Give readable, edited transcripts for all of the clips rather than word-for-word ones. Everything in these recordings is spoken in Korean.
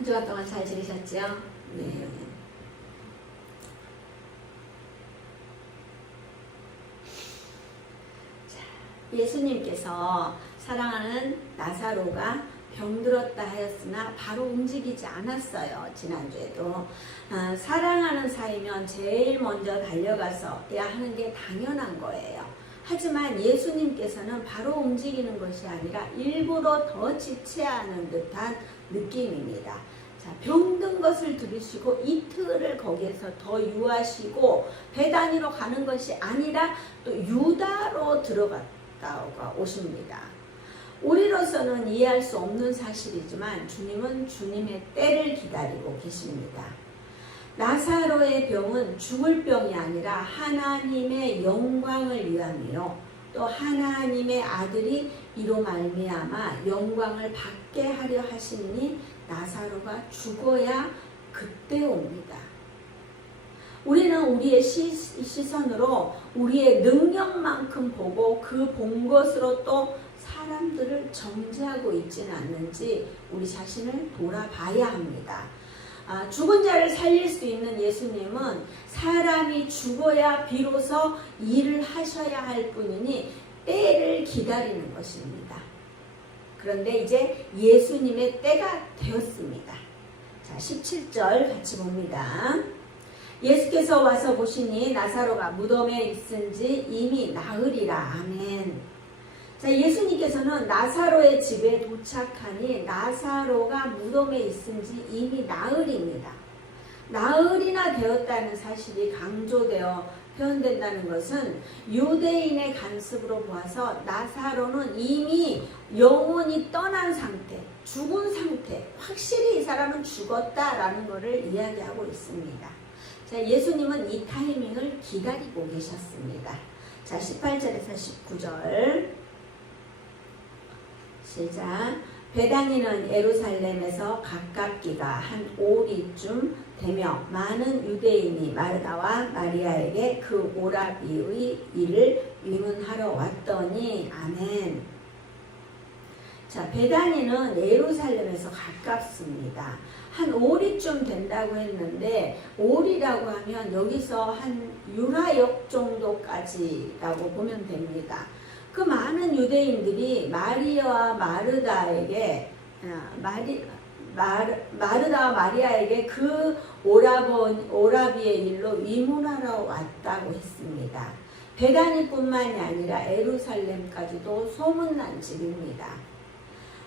한 주간 동안 잘 지내셨죠? 네. 자, 예수님께서 사랑하는 나사로가 병들었다 하였으나 바로 움직이지 않았어요. 지난주에도. 사랑하는 사이면 제일 먼저 달려가서 야 하는 게 당연한 거예요. 하지만 예수님께서는 바로 움직이는 것이 아니라 일부러 더 지체하는 듯한 느낌입니다. 자, 병든 것을 들으시고 이틀을 거기에서 더 유하시고 베다니로 가는 것이 아니라 또 유다로 들어갔다가 오십니다. 우리로서는 이해할 수 없는 사실이지만 주님은 주님의 때를 기다리고 계십니다. 나사로의 병은 죽을 병이 아니라 하나님의 영광을 위함이요 또 하나님의 아들이 이로 말미암아 영광을 받게 하려 하시니 나사로가 죽어야 그때 옵니다. 우리는 우리의 시선으로 우리의 능력만큼 보고 그 본 것으로 또 사람들을 정죄하고 있지는 않는지 우리 자신을 돌아봐야 합니다. 죽은 자를 살릴 수 있는 예수님은 사람이 죽어야 비로소 일을 하셔야 할 뿐이니 때를 기다리는 것입니다. 그런데 이제 예수님의 때가 되었습니다. 자, 17절 같이 봅니다. 예수께서 와서 보시니 나사로가 무덤에 있은지 이미 나으리라. 아멘. 자, 예수님께서는 나사로의 집에 도착하니 나사로가 무덤에 있은지 이미 나흘입니다. 나흘이나 되었다는 사실이 강조되어 표현된다는 것은 유대인의 관습으로 보아서 나사로는 이미 영혼이 떠난 상태, 죽은 상태, 확실히 이 사람은 죽었다라는 것을 이야기하고 있습니다. 자, 예수님은 이 타이밍을 기다리고 계셨습니다. 자, 18절에서 19절 시작. 베다니는 예루살렘에서 가깝기가 한 5리쯤 되며 많은 유대인이 마르다와 마리아에게 그 오라비의 일을 위문하러 왔더니 아멘. 자, 베다니는 예루살렘에서 가깝습니다. 한 5리쯤 된다고 했는데 5리라고 하면 여기서 한 유라역 정도까지라고 보면 됩니다. 그 많은 유대인들이 마리아와 마르다에게 마르다와 마리아에게 그 오라비의 일로 위문하러 왔다고 했습니다. 베다니뿐만이 아니라 예루살렘까지도 소문난 집입니다.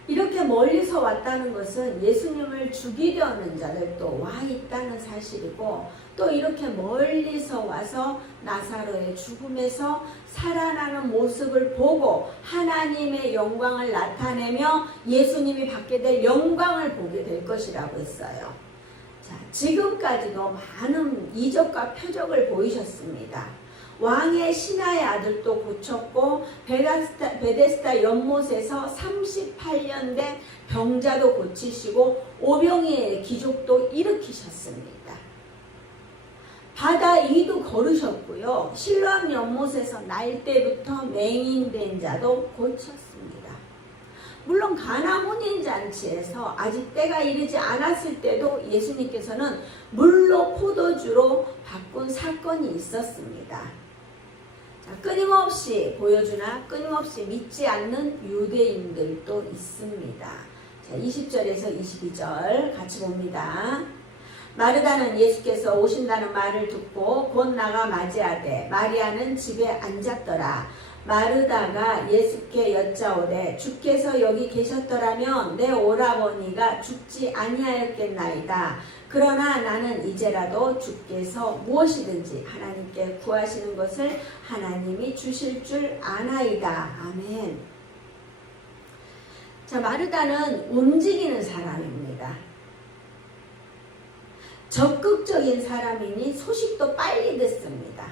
이렇게 멀리서 왔다는 것은 예수님을 죽이려는 자들도 와 있다는 사실이고 또 이렇게 멀리서 와서 나사로의 죽음에서 살아나는 모습을 보고 하나님의 영광을 나타내며 예수님이 받게 될 영광을 보게 될 것이라고 했어요. 자, 지금까지도 많은 이적과 표적을 보이셨습니다. 왕의 신하의 아들도 고쳤고 베데스다 연못에서 38년 된 병자도 고치시고 오병이의 기적도 일으키셨습니다. 바다 위도 걸으셨고요. 실로암 연못에서 날 때부터 맹인된 자도 고쳤습니다. 물론 가나 혼인잔치에서 아직 때가 이르지 않았을 때도 예수님께서는 물로 포도주로 바꾼 사건이 있었습니다. 자, 끊임없이 보여주나 끊임없이 믿지 않는 유대인들도 있습니다. 자, 20절에서 22절 같이 봅니다. 마르다는 예수께서 오신다는 말을 듣고 곧 나가 맞이하되 마리아는 집에 앉았더라. 마르다가 예수께 여짜오되 주께서 여기 계셨더라면 내 오라버니가 죽지 아니하였겠나이다. 그러나 나는 이제라도 주께서 무엇이든지 하나님께 구하시는 것을 하나님이 주실 줄 아나이다. 아멘. 자, 마르다는 움직이는 사람입니다. 적극적인 사람이니 소식도 빨리 듣습니다.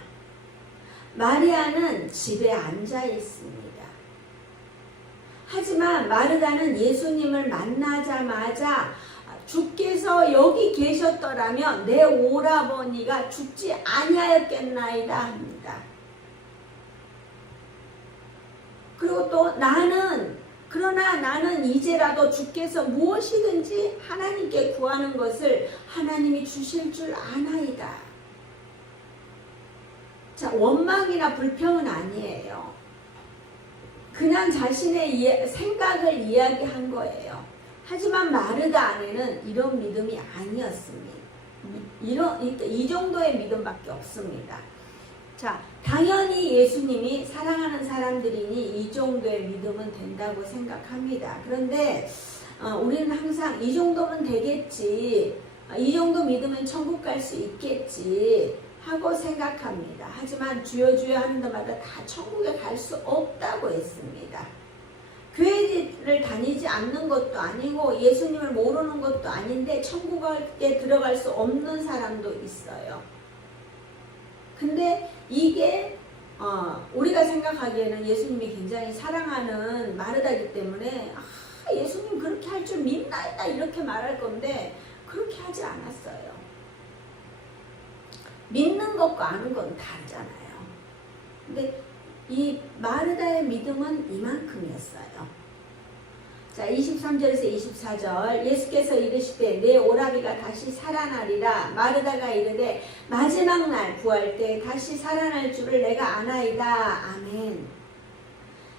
마리아는 집에 앉아 있습니다. 하지만 마르다는 예수님을 만나자마자 주께서 여기 계셨더라면 내 오라버니가 죽지 아니하였겠나이다 합니다. 그리고 또 나는 그러나 나는 이제라도 주께서 무엇이든지 하나님께 구하는 것을 하나님이 주실 줄 아나이다. 자, 원망이나 불평은 아니에요. 그냥 자신의 생각을 이야기한 거예요. 하지만 마르다 안에는 이런 믿음이 아니었습니다. 이 정도의 믿음밖에 없습니다. 자, 당연히 예수님이 사랑하는 사람들이니 이 정도의 믿음은 된다고 생각합니다. 그런데 우리는 항상 이 정도면 되겠지, 이 정도 믿으면 천국 갈 수 있겠지 하고 생각합니다. 하지만 주여 주여 하는 데마다 다 천국에 갈 수 없다고 했습니다. 교회를 다니지 않는 것도 아니고 예수님을 모르는 것도 아닌데 천국에 들어갈 수 없는 사람도 있어요. 근데 이게 우리가 생각하기에는 예수님이 굉장히 사랑하는 마르다이기 때문에 예수님 그렇게 할 줄 믿나이다 이렇게 말할 건데 그렇게 하지 않았어요. 믿는 것과 아는 건 다르잖아요. 근데 이 마르다의 믿음은 이만큼이었어요. 자, 23절에서 24절 예수께서 이르시되 내 오라비가 다시 살아나리라. 마르다가 이르되 마지막 날 구할 때 다시 살아날 줄을 내가 아나이다. 아멘.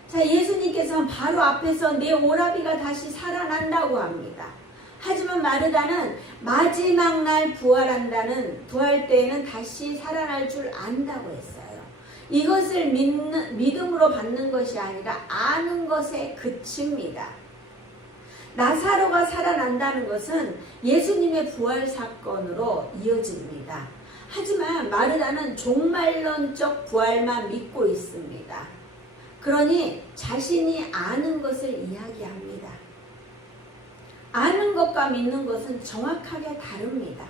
자, 예수님께서는 바로 앞에서 내 오라비가 다시 살아난다고 합니다. 하지만 마르다는 마지막 날 부활할 때에는 다시 살아날 줄 안다고 했어요. 이것을 믿음으로 받는 것이 아니라 아는 것에 그칩니다. 나사로가 살아난다는 것은 예수님의 부활 사건으로 이어집니다. 하지만 마르다는 종말론적 부활만 믿고 있습니다. 그러니 자신이 아는 것을 이야기합니다. 아는 것과 믿는 것은 정확하게 다릅니다.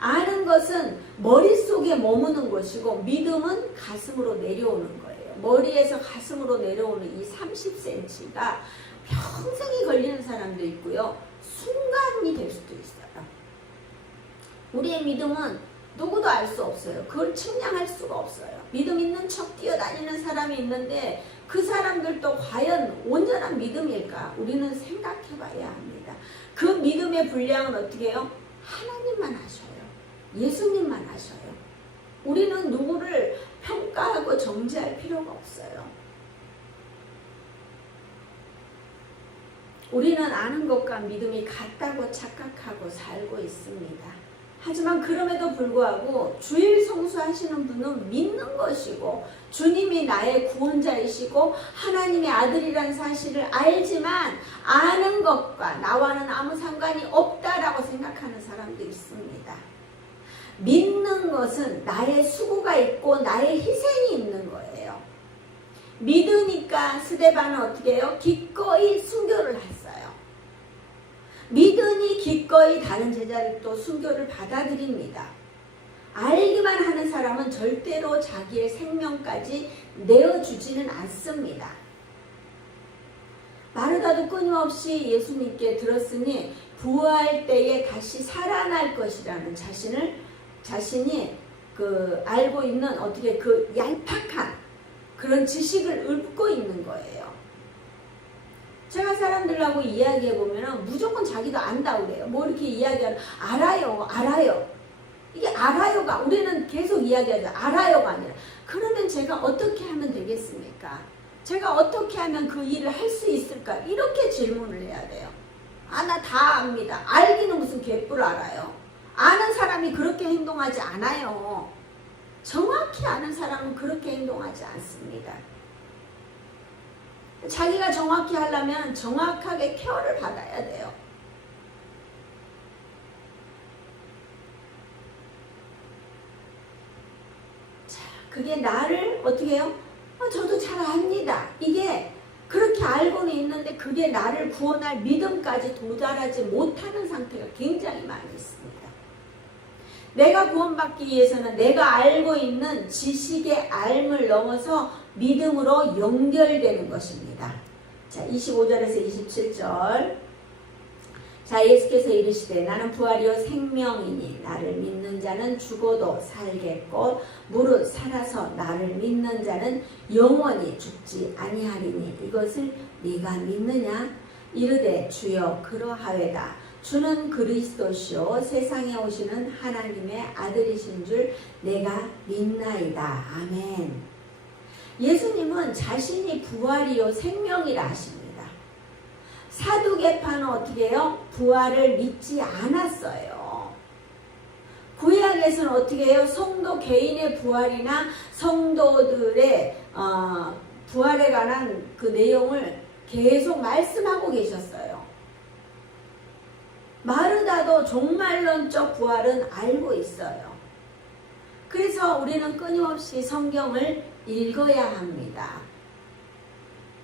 아는 것은 머릿속에 머무는 것이고 믿음은 가슴으로 내려오는 거예요. 머리에서 가슴으로 내려오는 이 30cm가 평생이 걸리는 사람도 있고요. 순간이 될 수도 있어요. 우리의 믿음은 누구도 알 수 없어요. 그걸 측량할 수가 없어요. 믿음 있는 척 뛰어다니는 사람이 있는데 그 사람들도 과연 온전한 믿음일까? 우리는 생각해 봐야 합니다. 그 믿음의 분량은 어떻게 해요? 하나님만 아셔요. 예수님만 아셔요. 우리는 누구를 평가하고 정죄할 필요가 없어요. 우리는 아는 것과 믿음이 같다고 착각하고 살고 있습니다. 하지만 그럼에도 불구하고 주일 성수하시는 분은 믿는 것이고 주님이 나의 구원자이시고 하나님의 아들이란 사실을 알지만 아는 것과 나와는 아무 상관이 없다라고 생각하는 사람도 있습니다. 믿는 것은 나의 수고가 있고 나의 희생이 있는 거예요. 믿으니까 스데반은 어떻게 해요? 기꺼이 순교를 했어요. 믿으니 기꺼이 다른 제자를 또 순교를 받아들입니다. 알기만 하는 사람은 절대로 자기의 생명까지 내어주지는 않습니다. 마르다도 끊임없이 예수님께 들었으니 부활 때에 다시 살아날 것이라는 자신이 알고 있는 어떻게 그 얄팍한 그런 지식을 읊고 있는 거예요. 제가 사람들하고 이야기해보면 무조건 자기도 안다고 그래요. 뭐 이렇게 이야기하면 알아요. 이게 알아요가 우리는 계속 이야기하죠. 알아요가 아니라 그러면 제가 어떻게 하면 되겠습니까? 제가 어떻게 하면 그 일을 할 수 있을까? 이렇게 질문을 해야 돼요. 나 다 압니다. 알기는 무슨 개뿔 알아요. 아는 사람이 그렇게 행동하지 않아요. 정확히 아는 사람은 그렇게 행동하지 않습니다. 자기가 정확히 하려면 정확하게 케어를 받아야 돼요. 자, 그게 나를 어떻게 해요? 저도 잘 압니다. 이게 그렇게 알고는 있는데 그게 나를 구원할 믿음까지 도달하지 못하는 상태가 굉장히 많이 있습니다. 내가 구원받기 위해서는 내가 알고 있는 지식의 알을 넘어서 믿음으로 연결되는 것입니다. 자, 25절에서 27절 자, 예수께서 이르시되 나는 부활이요 생명이니 나를 믿는 자는 죽어도 살겠고 무릇 살아서 나를 믿는 자는 영원히 죽지 아니하리니 이것을 네가 믿느냐? 이르되 주여 그러하외다. 주는 그리스도시요 세상에 오시는 하나님의 아들이신 줄 내가 믿나이다. 아멘. 예수님은 자신이 부활이요 생명이라 하십니다. 사두개파는 어떻게 해요? 부활을 믿지 않았어요. 구약에서는 어떻게 해요? 성도 개인의 부활이나 성도들의 부활에 관한 그 내용을 계속 말씀하고 계셨어요. 마르다도 종말론적 부활은 알고 있어요. 그래서 우리는 끊임없이 성경을 읽어야 합니다.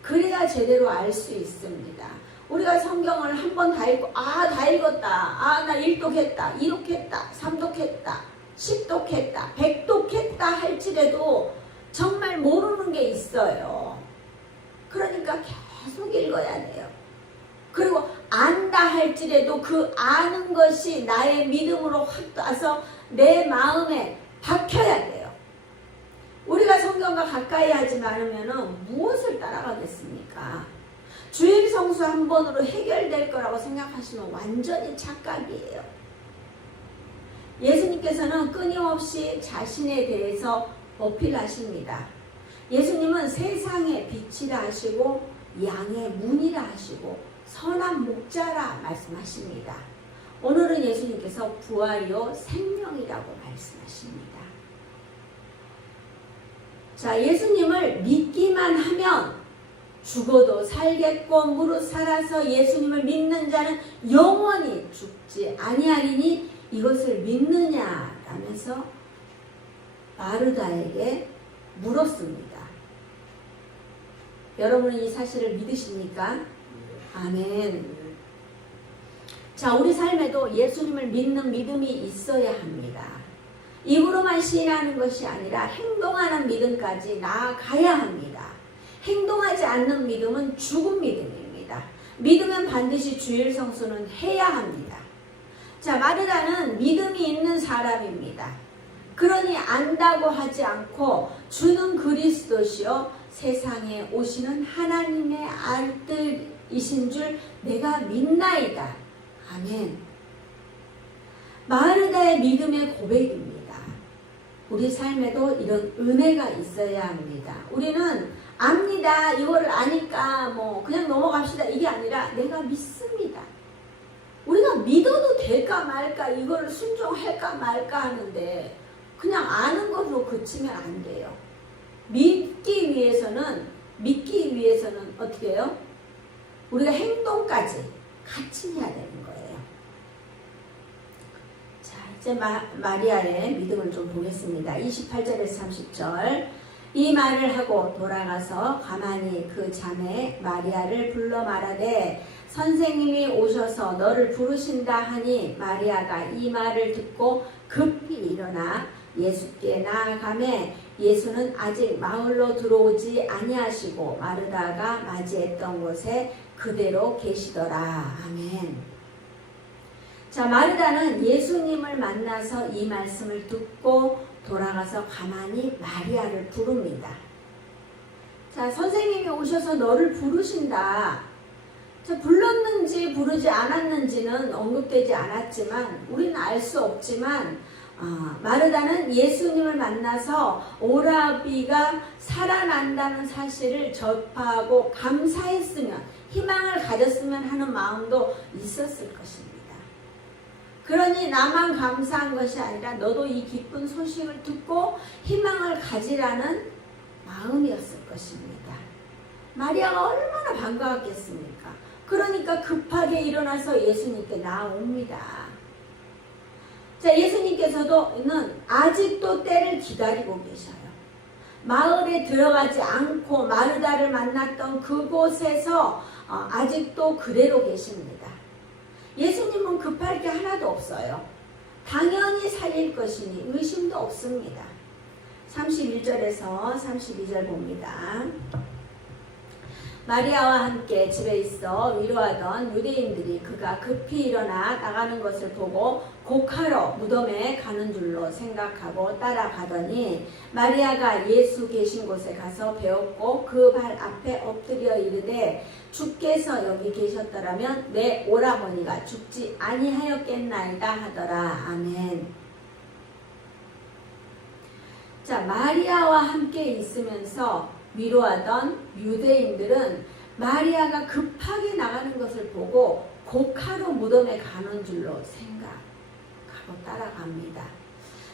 그래야 제대로 알 수 있습니다. 우리가 성경을 한 번 다 읽고 다 읽었다. 나 1독했다. 2독했다. 3독했다. 10독했다. 100독했다 할지라도 정말 모르는 게 있어요. 그러니까 계속 읽어야 돼요. 그리고 안다 할지라도 그 아는 것이 나의 믿음으로 확 와서 내 마음에 박혀야 돼요. 우리가 성경과 가까이 하지 않으면 무엇을 따라가겠습니까? 주일 성수 한 번으로 해결될 거라고 생각하시면 완전히 착각이에요. 예수님께서는 끊임없이 자신에 대해서 어필하십니다. 예수님은 세상의 빛이라 하시고 양의 문이라 하시고 선한 목자라 말씀하십니다. 오늘은 예수님께서 부활이요 생명이라고 말씀하십니다. 자, 예수님을 믿기만 하면 죽어도 살겠고 무릇 살아서 예수님을 믿는 자는 영원히 죽지 아니하리니 이것을 믿느냐라면서 마르다에게 물었습니다. 여러분은 이 사실을 믿으십니까? 아멘. 자, 우리 삶에도 예수님을 믿는 믿음이 있어야 합니다. 입으로만 시인하는 것이 아니라 행동하는 믿음까지 나아가야 합니다. 행동하지 않는 믿음은 죽은 믿음입니다. 믿으면 반드시 주일 성수는 해야 합니다. 자, 마르다는 믿음이 있는 사람입니다. 그러니 안다고 하지 않고 주는 그리스도시요 세상에 오시는 하나님의 아들이신 줄 내가 믿나이다. 아멘. 마르다의 믿음의 고백입니다. 우리 삶에도 이런 은혜가 있어야 합니다. 우리는 압니다. 이거를 아니까 그냥 넘어갑시다. 이게 아니라 내가 믿습니다. 우리가 믿어도 될까 말까 이거를 순종할까 말까 하는데 그냥 아는 것으로 그치면 안 돼요. 믿기 위해서는 어떻게 해요? 우리가 행동까지 같이 해야 되는 거예요. 자, 이제 마리아의 믿음을 좀 보겠습니다. 28절에서 30절. 이 말을 하고 돌아가서 가만히 그 자매 마리아를 불러 말하되 선생님이 오셔서 너를 부르신다 하니 마리아가 이 말을 듣고 급히 일어나 예수께 나아가매 예수는 아직 마을로 들어오지 아니하시고 마르다가 맞이했던 곳에 그대로 계시더라. 아멘. 자, 마르다는 예수님을 만나서 이 말씀을 듣고 돌아가서 가만히 마리아를 부릅니다. 자, 선생님이 오셔서 너를 부르신다. 자, 불렀는지 부르지 않았는지는 언급되지 않았지만 우리는 알 수 없지만 마르다는 예수님을 만나서 오라비가 살아난다는 사실을 접하고 감사했으면 희망을 가졌으면 하는 마음도 있었을 것입니다. 그러니 나만 감사한 것이 아니라 너도 이 기쁜 소식을 듣고 희망을 가지라는 마음이었을 것입니다. 마리아가 얼마나 반가웠겠습니까? 그러니까 급하게 일어나서 예수님께 나옵니다. 자, 예수님께서는 아직도 때를 기다리고 계셔요. 마을에 들어가지 않고 마르다를 만났던 그곳에서 아직도 그대로 계십니다. 예수님은 급할 게 하나도 없어요. 당연히 살릴 것이니 의심도 없습니다. 31절에서 32절 봅니다. 마리아와 함께 집에 있어 위로하던 유대인들이 그가 급히 일어나 나가는 것을 보고 곡하러 무덤에 가는 줄로 생각하고 따라가더니 마리아가 예수 계신 곳에 가서 배웠고 그 발 앞에 엎드려 이르되 주께서 여기 계셨더라면 내 오라버니가 죽지 아니하였겠나이다 하더라. 아멘. 자, 마리아와 함께 있으면서 위로하던 유대인들은 마리아가 급하게 나가는 것을 보고 곡하러 무덤에 가는 줄로 생각하고 따라갑니다.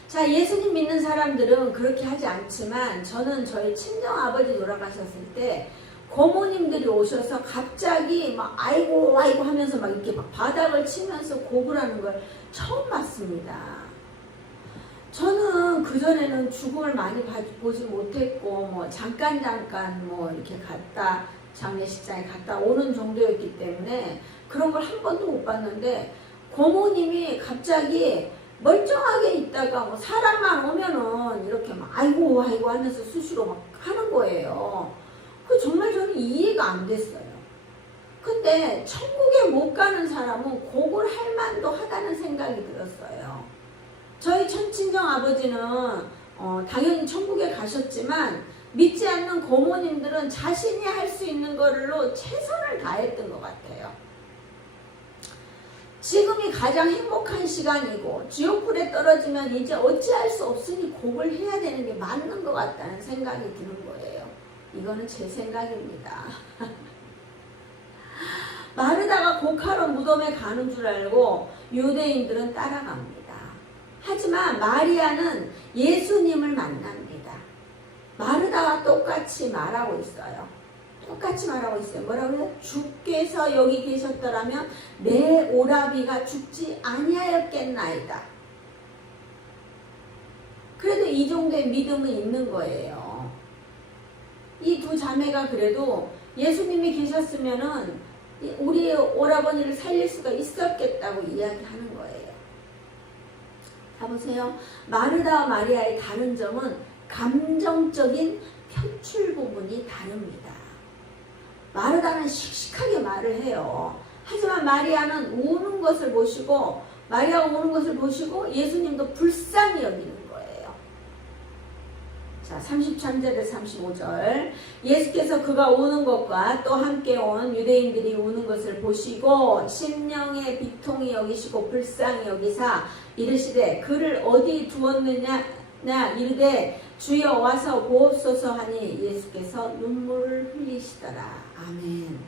자, 예수님 믿는 사람들은 그렇게 하지 않지만 저는 저희 친정아버지 돌아가셨을 때 고모님들이 오셔서 갑자기 막 아이고 아이고 하면서 막 이렇게 막 바닥을 치면서 곡을 하는 걸 처음 봤습니다. 저는 그전에는 죽음을 많이 보지 못했고 뭐 잠깐 뭐 이렇게 갔다 장례식장에 갔다 오는 정도였기 때문에 그런 걸 한 번도 못 봤는데 고모님이 갑자기 멀쩡하게 있다가 뭐 사람만 오면은 이렇게 막 아이고 아이고 하면서 수시로 막 하는 거예요. 그 정말 저는 이해가 안 됐어요. 근데 천국에 못 가는 사람은 곡을 할 만도 하다는 생각이 들었어요. 저희 친정 아버지는 당연히 천국에 가셨지만 믿지 않는 고모님들은 자신이 할 수 있는 걸로 최선을 다했던 것 같아요. 지금이 가장 행복한 시간이고 지옥불에 떨어지면 이제 어찌할 수 없으니 곡을 해야 되는 게 맞는 것 같다는 생각이 드는 거예요. 이거는 제 생각입니다. 마르다가 곡하러 무덤에 가는 줄 알고 유대인들은 따라갑니다. 하지만 마리아는 예수님을 만납니다. 마르다와 똑같이 말하고 있어요. 뭐라고요? 주께서 여기 계셨더라면 내 오라비가 죽지 아니하였겠나이다. 그래도 이 정도의 믿음은 있는 거예요. 이 두 자매가 그래도 예수님이 계셨으면은 우리 오라버니를 살릴 수가 있었겠다고 이야기하는 거예요. 보세요. 마르다와 마리아의 다른 점은 감정적인 표출 부분이 다릅니다. 마르다는 씩씩하게 말을 해요. 하지만 마리아는 우는 것을 보시고 마리아가 우는 것을 보시고 예수님도 불쌍히 여기는 거예요. 자, 33절에서 35절 예수께서 그가 우는 것과 또 함께 온 유대인들이 우는 것을 보시고 심령의 비통이 여기시고 불쌍히 여기사 이르시되 그를 어디 두었느냐 이르되 주여 와서 보옵소서 하니 예수께서 눈물을 흘리시더라. 아멘.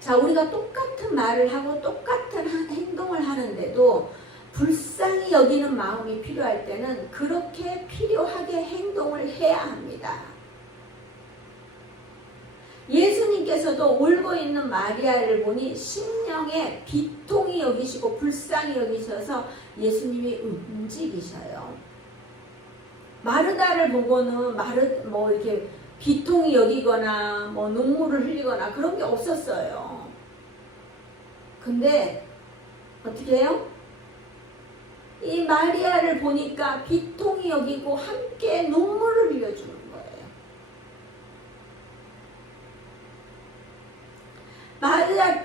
자, 우리가 똑같은 말을 하고 똑같은 행동을 하는데도 불쌍히 여기는 마음이 필요할 때는 그렇게 필요하게 행동을 해야 합니다. 예수님께서도 울고 있는 마리아를 보니 심령에 비통이 여기시고 불쌍히 여기셔서 예수님이 움직이셔요. 마르다를 보고는 뭐 이렇게 비통이 여기거나 뭐 눈물을 흘리거나 그런 게 없었어요. 근데 어떻게 해요? 이 마리아를 보니까 비통이 여기고 함께 눈물을 흘려주는 거예요.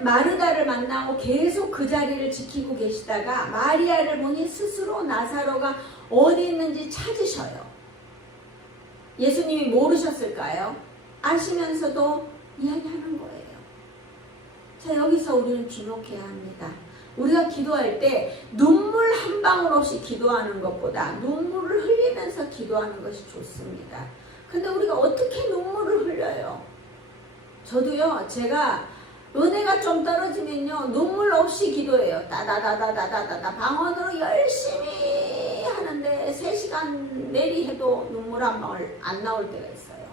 마르다를 만나고 계속 그 자리를 지키고 계시다가 마리아를 보니 스스로 나사로가 어디 있는지 찾으셔요. 예수님이 모르셨을까요? 아시면서도 이야기하는 거예요. 자, 여기서 우리는 주목해야 합니다. 우리가 기도할 때 눈물 한 방울 없이 기도하는 것보다 눈물을 흘리면서 기도하는 것이 좋습니다. 근데 우리가 어떻게 눈물을 흘려요? 저도요, 제가 은혜가 좀 떨어지면요, 눈물 없이 기도해요. 다다다다다다다 방언으로 열심히 하는데 3시간 내리 해도 눈물 한 방울 안 나올 때가 있어요.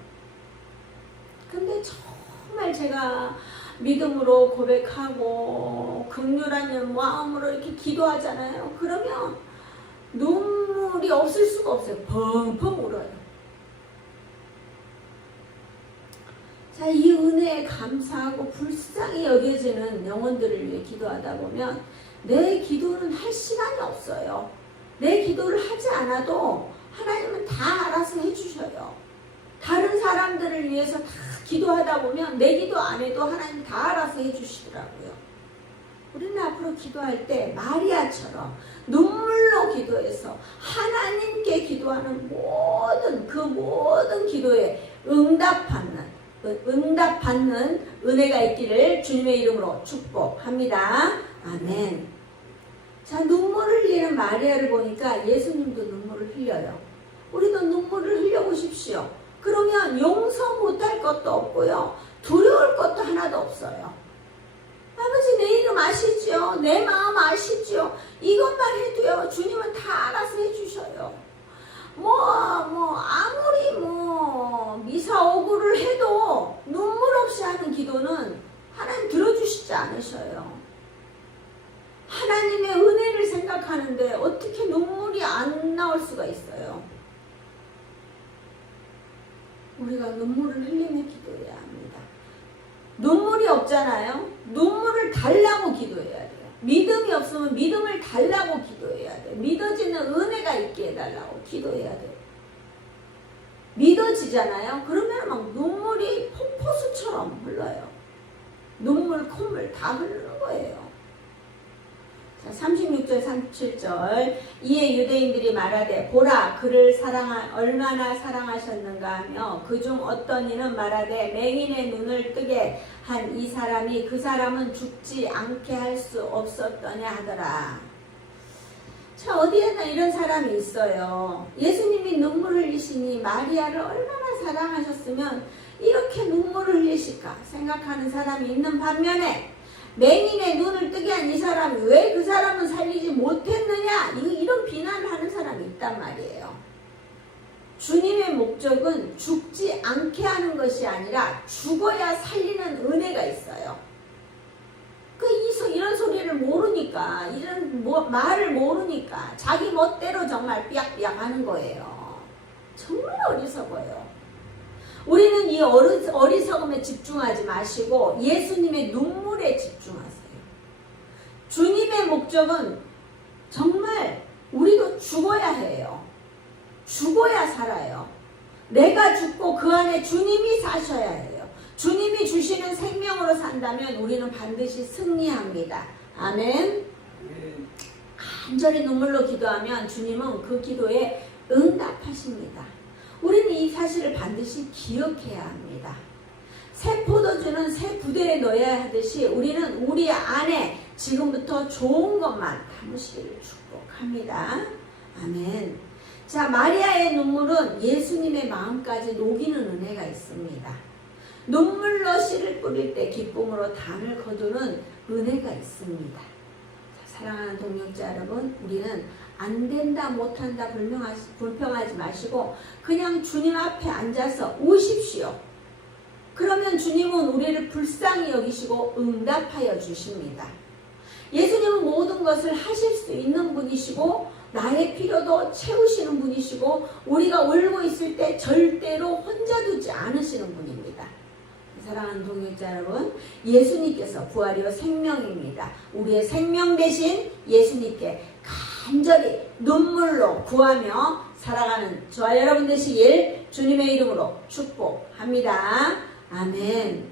근데 정말 제가 믿음으로 고백하고 긍휼한 마음으로 이렇게 기도하잖아요. 그러면 눈물이 없을 수가 없어요. 펑펑 울어요. 자, 이 은혜에 감사하고 불쌍히 여겨지는 영혼들을 위해 기도하다 보면 내 기도는 할 시간이 없어요. 내 기도를 하지 않아도 하나님은 다 알아서 해주셔요. 다른 사람들을 위해서 다 기도하다 보면 내 기도 안 해도 하나님 다 알아서 해주시더라고요. 우리는 앞으로 기도할 때 마리아처럼 눈물로 기도해서 하나님께 기도하는 모든 기도에 응답받는 은혜가 있기를 주님의 이름으로 축복합니다. 아멘. 자, 눈물을 흘리는 마리아를 보니까 예수님도 눈물을 흘려요. 우리도 눈물을 흘려보십시오. 그러면 용서 못할 것도 없고요. 두려울 것도 하나도 없어요. 아버지, 내 이름 아시죠? 내 마음 아시죠? 이것만 해도요, 주님은 다 알아서 해주셔요. 아무리 미사오구를 해도 눈물 없이 하는 기도는 하나님 들어주시지 않으셔요. 하나님의 은혜를 생각하는데 어떻게 눈물이 안 나올 수가 있어요? 우리가 눈물을 흘리며 기도해야 합니다. 눈물이 없잖아요. 눈물을 달라고 기도해야 돼요. 믿음이 없으면 믿음을 달라고 기도해야 돼요. 믿어지는 은혜가 있게 해달라고 기도해야 돼요. 믿어지잖아요. 그러면 막 눈물이 폭포수처럼 흘러요. 눈물, 콧물 다 흐르는 거예요. 자, 36절, 37절. 이에 유대인들이 말하되 보라 그를 얼마나 사랑하셨는가 하며 그중 어떤 이는 말하되 맹인의 눈을 뜨게 한 이 사람이 그 사람은 죽지 않게 할 수 없었더냐 하더라. 자, 어디에나 이런 사람이 있어요. 예수님이 눈물을 흘리시니 마리아를 얼마나 사랑하셨으면 이렇게 눈물을 흘리실까 생각하는 사람이 있는 반면에 맹인의 눈을 뜨게 한 이 사람이 왜 그 사람은 살리지 못했느냐, 이런 비난을 하는 사람이 있단 말이에요. 주님의 목적은 죽지 않게 하는 것이 아니라 죽어야 살리는 은혜가 있어요. 이런 소리를 모르니까, 이런 말을 모르니까 자기 멋대로 정말 삐약삐약 하는 거예요. 정말 어리석어요. 우리는 이 어리석음에 집중하지 마시고 예수님의 눈물에 집중하세요. 주님의 목적은 정말 우리도 죽어야 해요. 죽어야 살아요. 내가 죽고 그 안에 주님이 사셔야 해요. 주님이 주시는 생명으로 산다면 우리는 반드시 승리합니다. 아멘. 간절히 눈물로 기도하면 주님은 그 기도에 응답하십니다. 우리는 이 사실을 반드시 기억해야 합니다. 새 포도주는 새 부대에 넣어야 하듯이 우리는 우리 안에 지금부터 좋은 것만 담으시기를 축복합니다. 아멘. 자, 마리아의 눈물은 예수님의 마음까지 녹이는 은혜가 있습니다. 눈물로 씨를 뿌릴 때 기쁨으로 단을 거두는 은혜가 있습니다. 자, 사랑하는 동역자 여러분, 우리는 안 된다 못한다 불평하지 마시고 그냥 주님 앞에 앉아서 우십시오. 그러면 주님은 우리를 불쌍히 여기시고 응답하여 주십니다. 예수님은 모든 것을 하실 수 있는 분이시고 나의 필요도 채우시는 분이시고 우리가 울고 있을 때 절대로 혼자 두지 않으시는 분입니다. 사랑하는 동역자 여러분, 예수님께서 부활이요 생명입니다. 우리의 생명 대신 예수님께 간절히 눈물로 구하며 살아가는 저와 여러분 되시길 주님의 이름으로 축복합니다. 아멘.